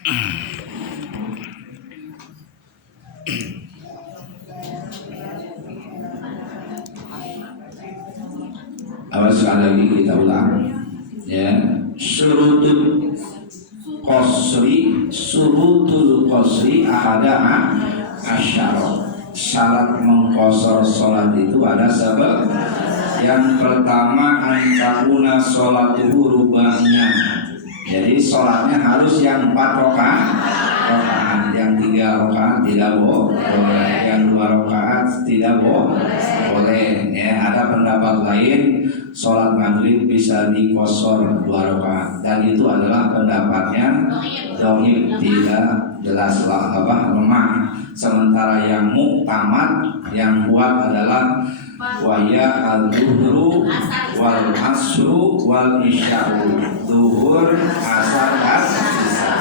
Awas sekali lagi kita ulang ya. Surutul qasri ahada asyara. Syarat mengqasar salat itu ada sebab. Yang pertama antakuna salatuhu rubahnya. Jadi salatnya harus yang 4 rakaat, yang 3 rakaat tidak boleh, yang 2 rakaat tidak boleh. Ya, ada pendapat lain sholat maghrib bisa dikosor 2 rakaat dan itu adalah pendapatnya dhaif, tidak jelas lemah. Sementara yang muktamad yang kuat adalah waya al-duhru wal asru wal isya'u, duhur, asar, dan isya.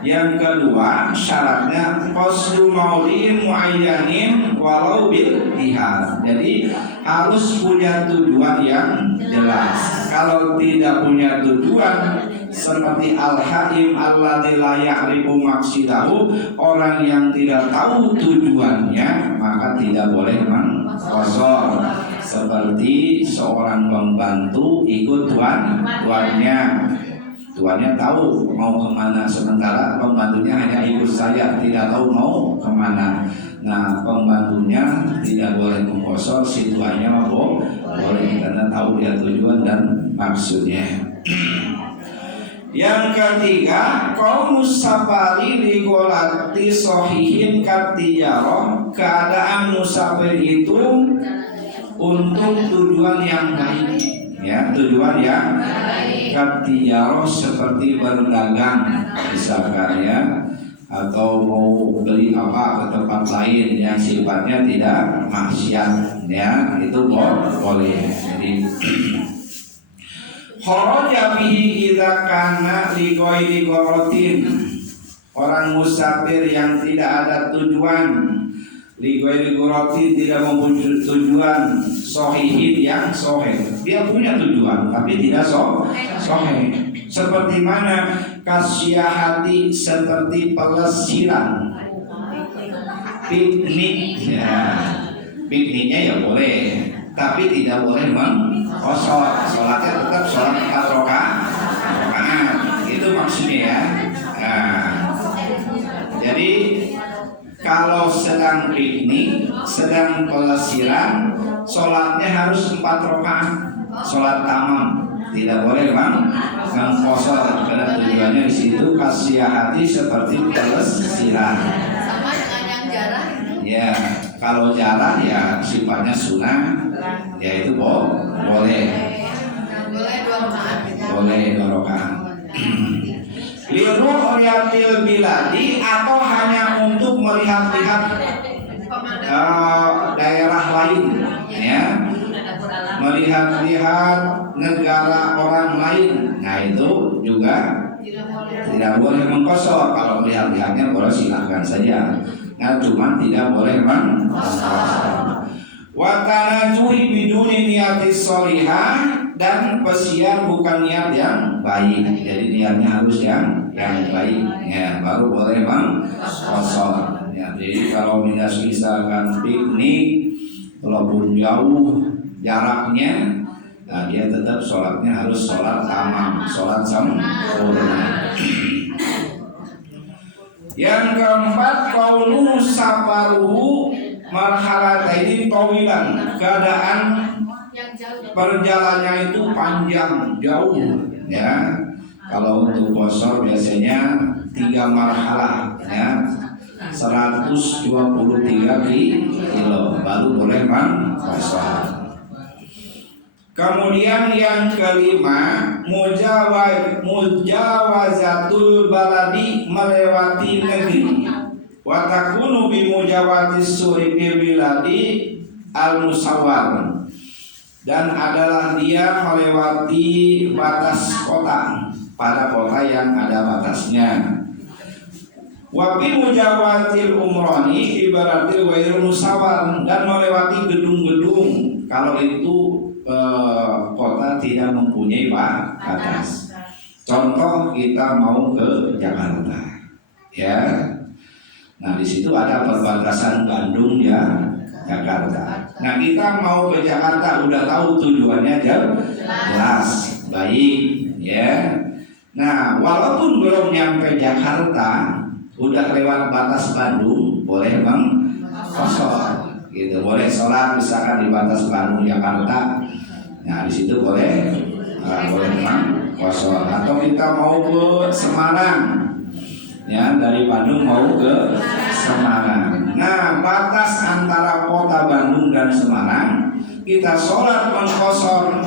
Yang kedua syaratnya qasdu maulin muayyanin walau bil jihad. Jadi harus punya tujuan yang jelas. Kalau tidak punya tujuan seperti al-haim alladzi la ya'rifu maqsidahu, orang yang tidak tahu tujuannya maka tidak boleh mengqasar. Seperti seorang pembantu ikut tuannya tahu mau kemana, sementara pembantunya hanya ikut saja, tidak tahu mau kemana. Nah, pembantunya tidak boleh mengqasar, si tuannya boleh karena tahu dia tujuan dan maksudnya. Yang ketiga, qaumus safari li gholati sahihin katijarah, keadaan musafir itu untuk tujuan yang baik, ya, tujuan yang katijarah seperti berdagang misalkan ya, atau mau beli apa ke tempat lain yang sifatnya tidak maksiat, ya, itu boleh. Jadi kharaja bihi idza kana li ghairi gharatin, orang musafir yang tidak ada tujuan, li ghairi gharatin tidak mempunyai tujuan, sahihin yang sahih, dia punya tujuan tapi tidak sahih. Seperti mana? Kasyahati, seperti pelesiran, piknik ya. Pikniknya ya boleh, tapi tidak boleh mengqasar. Sholatnya tetap sholat 4 rakaat. Itu maksudnya ya. Nah, jadi kalau sedang piknik, sedang pelesiran, sholatnya harus 4 rakaat, sholat tamam, tidak boleh mengqasar karena tujuannya di situ kasyahati seperti pelesiran. Sama dengan yang jarah. Ya, kalau jarah ya sifatnya sunnah, ya itu boleh. Boleh 2 rakaat. Boleh 2 rakaat. Liru'yatil biladi, atau hanya untuk melihat-lihat daerah lain, ya, melihat-lihat negara orang lain. Nah itu juga tidak boleh mengqasar. Kalau melihat-lihatnya boleh, silahkan saja. Nah cuma tidak boleh mengqasar. Wa tanajuhi biduni niyatis sholihah, dan pesiar bukan niat yang baik. Jadi niatnya harus yang baik, ya, baru boleh mengqasar. Ya, jadi kalau misalkan piknik, walaupun jauh jaraknya, nah dia tetap sholatnya harus sholat tamam, sholat sempurna. Yang keempat, qaulu safaruhu marhalataini tawilan, keadaan perjalanannya itu panjang, jauh, ya. Kalau untuk qasar biasanya 3 marhalah, ya, 123 kilo baru boleh qasar. Kemudian yang kelima, mujawazatul baladi, melewati negeri. Wa takunu bi mujawatis suri bil biladi al musawwar, dan adalah dia melewati batas kota pada kota yang ada batasnya. Wa bi mujawatil umrani ibaratil wairul musawwar, dan melewati gedung-gedung kalau itu kota tidak mempunyai batas. Contoh kita mau ke Jakarta, ya. Nah di situ ada perbatasan Bandung ya Jakarta. Nah kita mau ke Jakarta udah tahu tujuannya jelas, baik ya. Nah walaupun belum nyampe Jakarta, udah lewat batas Bandung, boleh mengkosor gitu, boleh sholat misalkan di batas Bandung Jakarta. Nah di situ boleh mengkosor. Atau kita mau ke Semarang, ya dari Bandung mau ke Semarang. Nah batas antara kota Bandung dan Semarang kita sholat mengkosor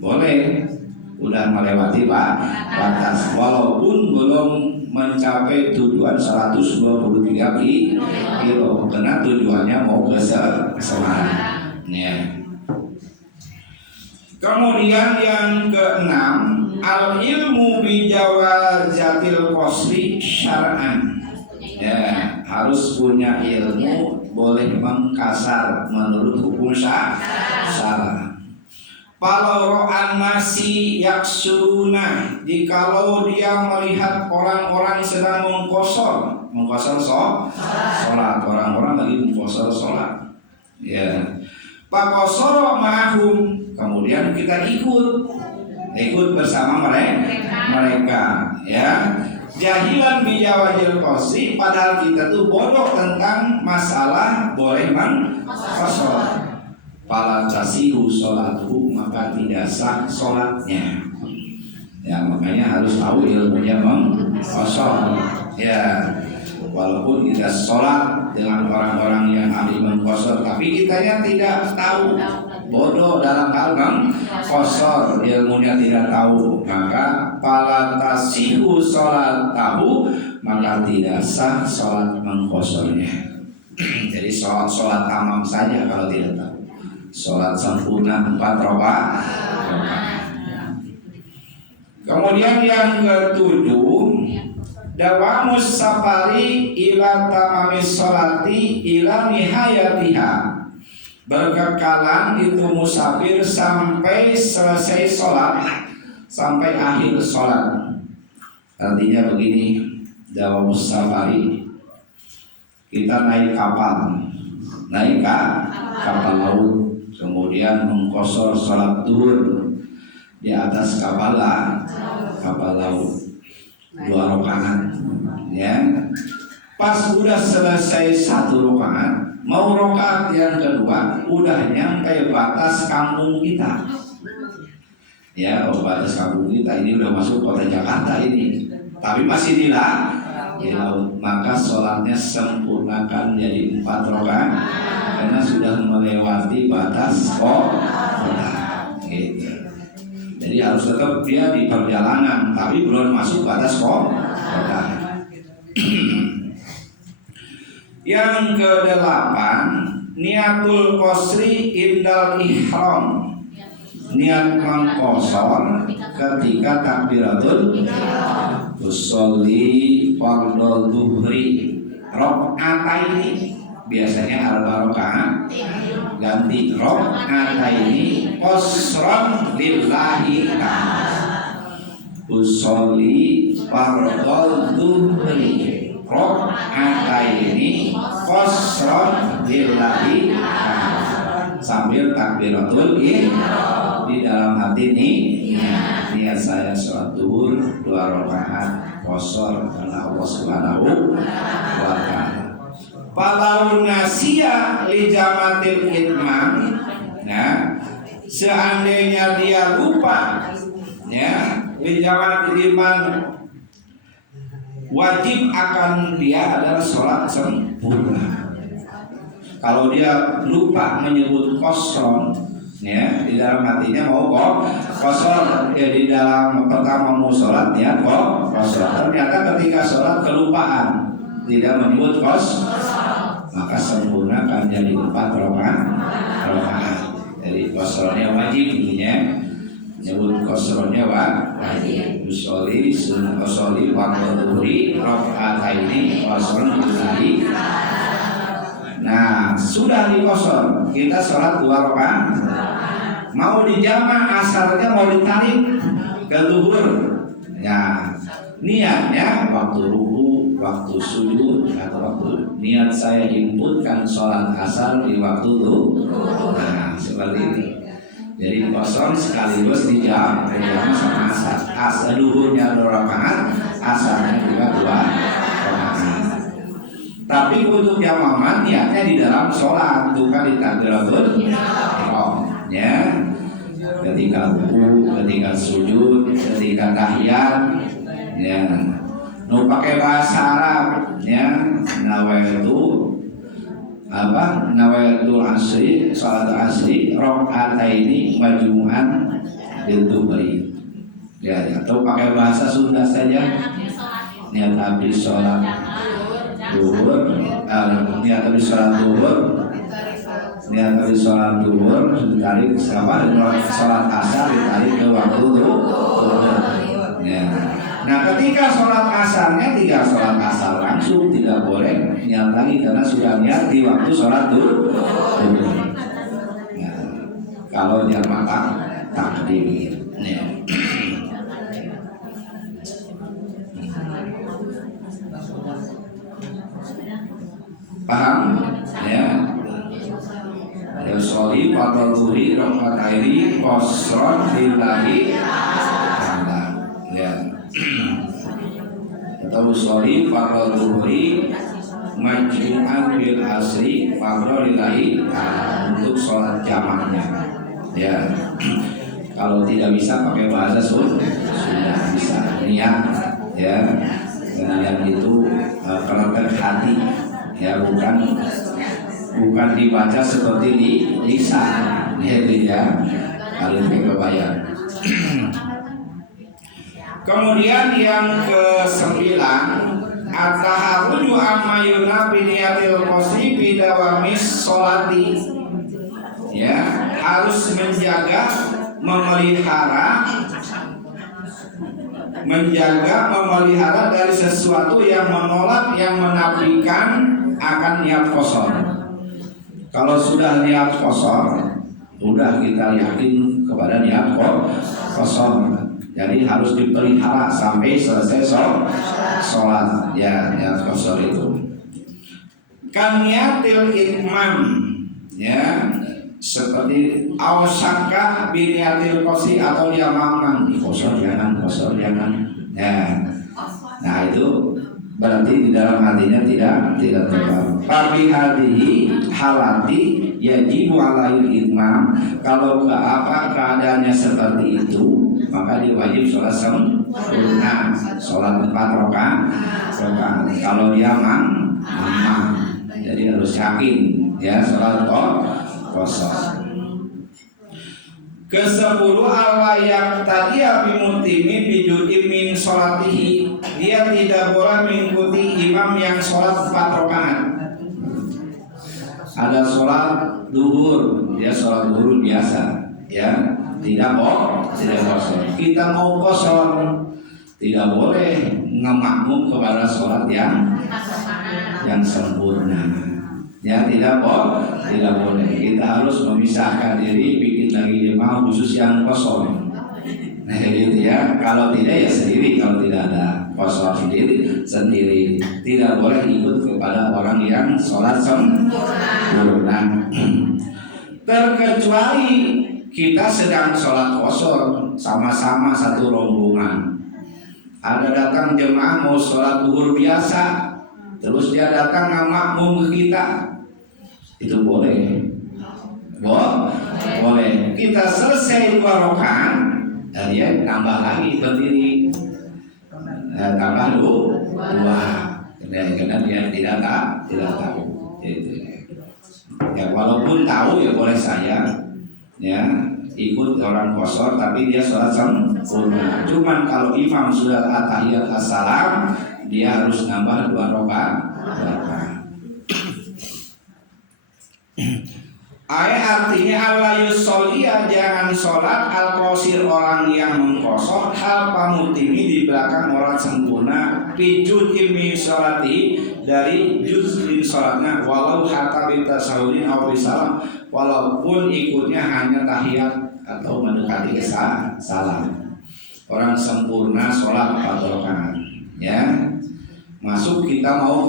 boleh, udah melewati batas walaupun belum mencapai tujuan 123 kilo karena tujuannya mau ke Semarang ya. Kemudian yang keenam, al ilmu bijawazatil qasri syar'an. Ya, harus punya ilmu boleh mengkasar menurut hukum syara. Kalau ro'an nasi yaksuruna, jikalau dia melihat orang-orang sedang mengkosor sholat, orang-orang lagi mengkosor sholat. Ya, pakosoro mahum, kemudian kita ikut bersama mereka ya. Jahilan bijawajil qasri, padahal kita tuh bodoh tentang masalah boleh mengkosor. Fala tasihu sholatuhu, maka tidak sah sholatnya. Ya makanya harus tahu ilmunya mengkosor ya. Walaupun kita sholat dengan orang-orang yang ahli mengkosor, tapi kitanya tidak tahu, bodoh dalam hal mengkosor, ilmunya tidak tahu, maka fala tasihu sholatahu, maka tidak sah sholat mengkosornya. Jadi sholat tamam saja kalau tidak tahu. Sholat sempurna 4 rakaat. Kemudian yang ketujuh, dawamus safari ila tamamis sholati ila nihayatiha, berkekalan itu musafir sampai selesai sholat, sampai akhir sholat. Artinya begini, dawamus safari, kita naik kapal laut, kemudian mengkosor sholat zuhur di atas kapal laut 2 rakaat ya. Pas udah selesai 1 rakaat, mau rakaat yang kedua, udah nyampe batas kampung kita ya. Batas kampung kita ini udah masuk kota Jakarta ini, tapi masih di laut, maka sholatnya sempurnakan jadi 4 rakaat karena sudah melewati batas kota gitu. Jadi harus tetap dia di perjalanan, tapi belum masuk batas kota. Yang ke-8, niatul qasri indal ihram, niat mengkosor ketika takbiratul usolli fardhu dhuhri rakaataini, biasanya 4 rakaat, ganti rakaataini qasran lillahi ta'ala. Usolli fardhu dhuhri rakaataini qasran lillahi ta'ala, sambil takbiratul ihram di dalam hati nih, niat saya sholat zuhur 2 rakaat qasar karena Allah Subhanahu wa ta'ala. Falau nasiya li jamatil itmam, nah seandainya dia lupa ya, li jamatil itmam, wajib akan dia adalah sholat sempurna. Kalau dia lupa menyebut qasron ya, di dalam hatinya mau qasar ya, di dalam pertama mau sholat ya qasar, ternyata ketika sholat kelupaan tidak menyebut maka sempurnakan jadi 4 rakaat. Jadi qasronnya wajib ya, menyebut qasronnya wajib. Usolli sunnah usolli fardhu rakaataini qasron lillahi. Nah sudah dikosor, kita sholat 2 rakaat, mau dijama asarnya mau ditarik ke zuhur ya, niatnya waktu ruku waktu sujud atau waktu niat saya inputkan sholat asar di waktu duhur. Nah, seperti itu. Jadi kosong sekaligus dijawab sama asar. Asar duhurnya 2 rakaat, asarnya juga 2 rakaat. Tapi untuk jamaah niatnya di dalam sholat, bukan di takbiratul ihram. Ya, ketika ruku, ketika sujud, ketika tahiyat, ya. Nu pakai bahasa Arab, ya, nawaitu apa? Nawaitul asri, salat asri, rakaataini majmu'an lil-dhuhri. Ya, atau pakai bahasa Sunda saja. Niat habis sholat duhur, niat habis sholat duhur, niat habis sholat duhur, ditarik apa? Sholat asar ditarik ke waktu duhur. Ya. Nah, ketika sholat asarnya 3 sholat asar langsung, tidak boleh niat lagi karena sudah niat di waktu sholat duhur. Nah, kalau jamaah takdim, ya. Paham? Ya. Ya sholli fardhu dhuhri raka'ataini qasran lillahi ta'ala. Ya. Atau sholli fardhu dhuhri majmu'an bil asri fardhu lillahi ta'ala, untuk sholat jamaahnya. Ya. Kalau tidak bisa pakai bahasa sudah bisa niat, ya. Niat itu kerentan hati, ya, bukan dibaca seperti di lisan, ya, harus kebayang. Kemudian yang ke-9, at-taharruju amma yunabi niyatil qasri bi dawamis sholati. Ya, harus menjaga, memelihara dari sesuatu yang menolak, yang menafikan akan niat qasar. Kalau sudah niat qasar, udah kita yakin kepada niat qasar. Jadi harus dipelihara sampai selesai sholat, ya, niat qasar itu. Kan niatil itmam, ya, seperti awsaka biniatil qasri, atau dia mamang di qasar jangan, ya. Nah, itu berarti di dalam hatinya tidak tepat. Tapi hadihi halati yajibu alaihi itmam. Kalau keadaannya seperti itu, maka diwajib sholat sempurna, sholat 4 rakaat. Kalau dia mamang, jadi harus yakin, ya, sholat kosong. Ke-10, al-layak tadi bimutimi bijud'im min sholatihi. Dia tidak boleh mengikuti imam yang sholat 4 rakaat. Ada sholat duhur, dia sholat duhur biasa, ya, tidak kosong. Kita mau kosong, tidak boleh ngemakmum kepada sholat yang sempurna. Ya, tidak boleh. Kita harus memisahkan diri, bikin lagi jemaah khusus yang kosong. Nah, gitu ya. Kalau tidak ya sendiri, kalau tidak ada kosong sendiri. Tidak boleh ikut kepada orang yang sholat sempurna. Terkecuali kita sedang sholat kosong, sama-sama satu rombongan. Ada datang jemaah mau sholat duhur biasa, terus dia datang ngamakmum ke kita, itu boleh. Boleh. Kita selesai 2 rakaat, dan dia tambah lagi berdiri, tambah 2, karena dia tidak tahu. Ya, walaupun tahu ya boleh saya, ya, ikut orang kosor, tapi dia sholat sempurna. Cuman kalau imam sudah at-tahiyat as-salam, dia harus nambah 2 rakaat. Artinya Allah yusolia, jangan sholat al-qasir, orang yang mengkosor, hal pamutimi di belakang orang sempurna, pijud imi sholati, dari juz min sholatnya, walau hatta bitasawurin aw bisalam, walaupun ikutnya hanya tahiyat atau mendekati salam. Orang sempurna sholat 4 rakaat, ya. masuk kita mau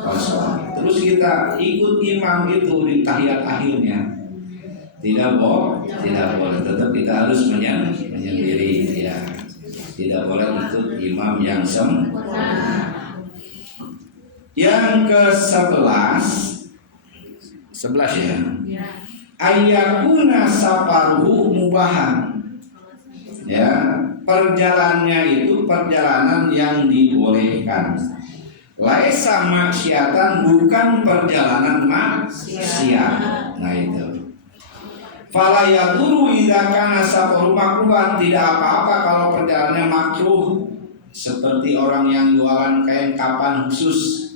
kosong. Terus kita ikut imam itu di tahiyat akhirnya. Tidak boleh, tetap kita harus menyendiri ya. Tidak boleh ikut imam yang sempurna. Yang ke-11 ya. Ayyakuna safaruhu mubahan. Ya, perjalanannya itu perjalanan yang dibolehkan. Laisa maksiatan, bukan perjalanan maksiat. Nah itu. Fala yaduru idza kana safaru makruhan, tidak apa-apa kalau perjalanannya makruh. Seperti orang yang jualan kain kapan khusus.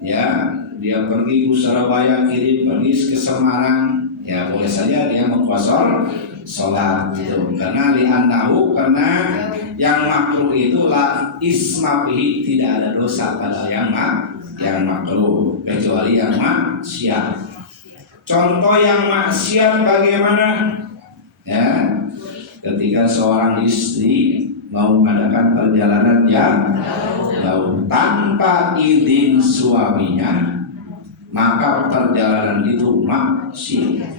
Ya, dia pergi ke Surabaya, kirim pergi ke Semarang, ya boleh saja dia mengqashar sholat itu. Karena karena yang makruh itu la isma bihi, tidak ada dosa pada yang makruh kecuali yang maksiat. Contoh yang maksiat bagaimana? Ya, ketika seorang istri mau mengadakan perjalanan yang jauh tanpa izin suaminya, maka perjalanan itu maksiat.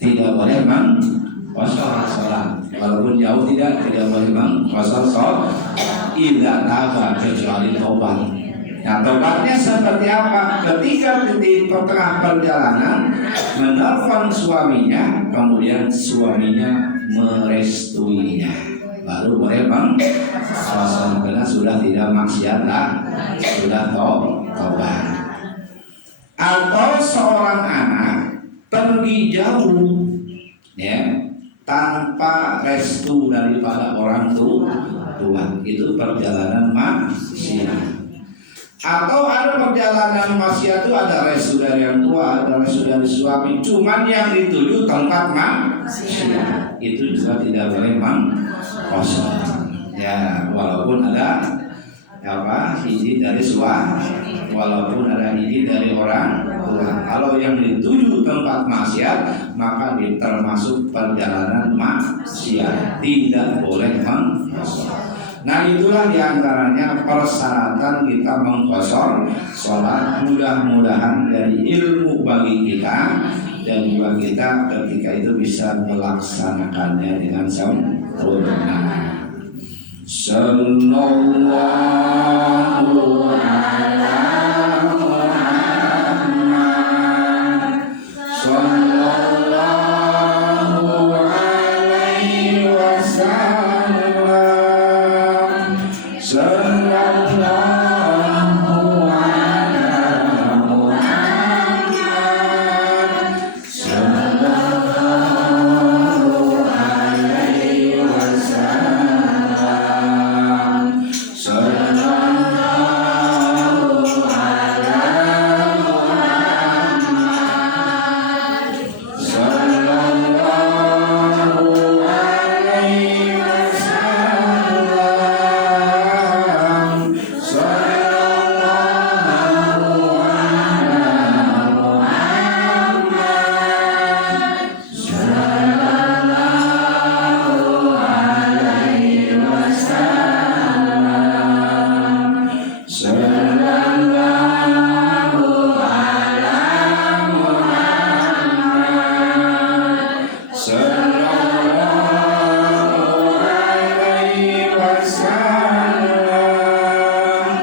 Tidak boleh mengqashar sholat. Walaupun jauh tidak boleh mengqashar sholat. Idza taba, kecuali tobat. Nah, tobatnya seperti apa? Ketika di tengah perjalanan menelpon suaminya, kemudian suaminya merestuinya, baru boleh mengqashar, karena sudah tidak maksiat lah, sudah tobat. Atau seorang anak pergi jauh, ya, tanpa restu daripada orang tua, itu perjalanan maksiat. Atau ada perjalanan maksiat itu ada restu dari orang tua, ada restu dari suami, cuman yang dituju tempat maksiat, itu juga tidak boleh mengqashar. Ya, walaupun ada izin dari suami, walaupun ada izin dari orang tua. Kalau yang dituju tempat maksiat, maka termasuk perjalanan maksiat, tidak boleh mengqashar. Nah, itulah diantaranya persyaratan kita mengqashar sholat. Mudah-mudahan dari ilmu bagi kita dan juga kita ketika itu bisa melaksanakannya dengan sempurna. Sallallahu ala Muhammad, sallallahu alaihi wasallam, sallallahu ala Muhammad, sallallahu alaihi wasallam, sallallahu ala Muhammad, sallallahu alaihi wasallam, sallallahu ala Muhammad, sallallahu alaihi wasallam, sallallahu ala Muhammad, sallallahu alaihi wasallam, sallallahu ala Muhammad,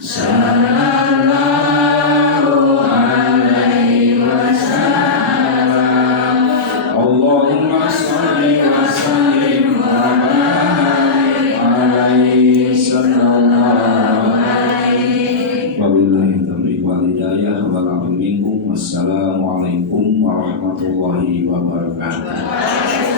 sallallahu alaihi wasallam. Allahumma shalli wa sallim wa barik alaihi sallallahu alaihi. Wabillahi taufiq wal hidayah wal afu minkum. Wassalamualaikum warahmatullahi wabarakatuh.